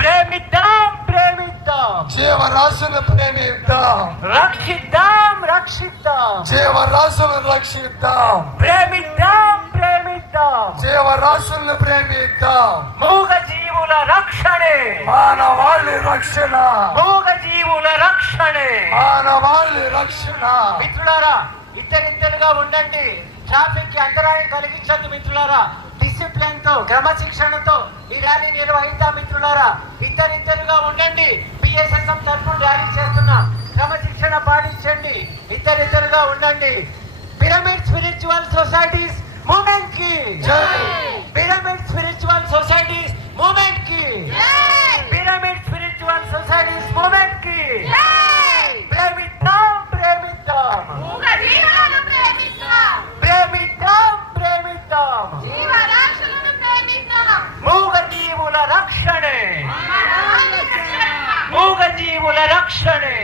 ప్రేమిద్దాం ప్రేమిద్దాం జీవరాశులు ప్రేమిద్దాం రక్షిద్దాం రక్షిద్దాం జీవరాశులు రక్షిద్దాం ప్రేమిద్దాం ప్రేమిద్దాం జీవరాశులను ప్రేమిద్దాం మూగ జీవుల రక్షణే మానవాళి రక్షణ మూగ జీవుల రక్షణే మానవాళి రక్షణ. మిత్రులారా ఇద్దరిద్దరుగా ఉండండి, ట్రాఫిక్ కి అంతరాయం కలిగించద్దు మిత్రులారా. డిసిప్లిన్ తో క్రమశిక్షణతో ఈ ర్యాలీ నిర్వహిద్దాం మిత్రులారా. ఇద్దరిద్దరుగా ఉండండి, పిఎస్ఎస్ఎం తరఫున ర్యాలీ చేస్తున్నాం, క్రమశిక్షణ పాటించండి, ఇద్దరిద్దరుగా ఉండండి. పిరమిడ్ స్పిరిచువల్ సొసైటీస్ మూవ్మెంట్ కి పిరమిడ్ స్పిరిచువల్ సొసైటీస్ మూవ్మెంట్ కి పిరమిడ్ స్పిరిచువల్ సొసైటీస్ మూవ్మెంట్ కి ప్రేమిద్దాం ప్రేమిద్దాం ప్రేమిద్దాం ప్రేమిద్దాం మూగ జీవుల రక్షణే మూగ జీవుల రక్షణే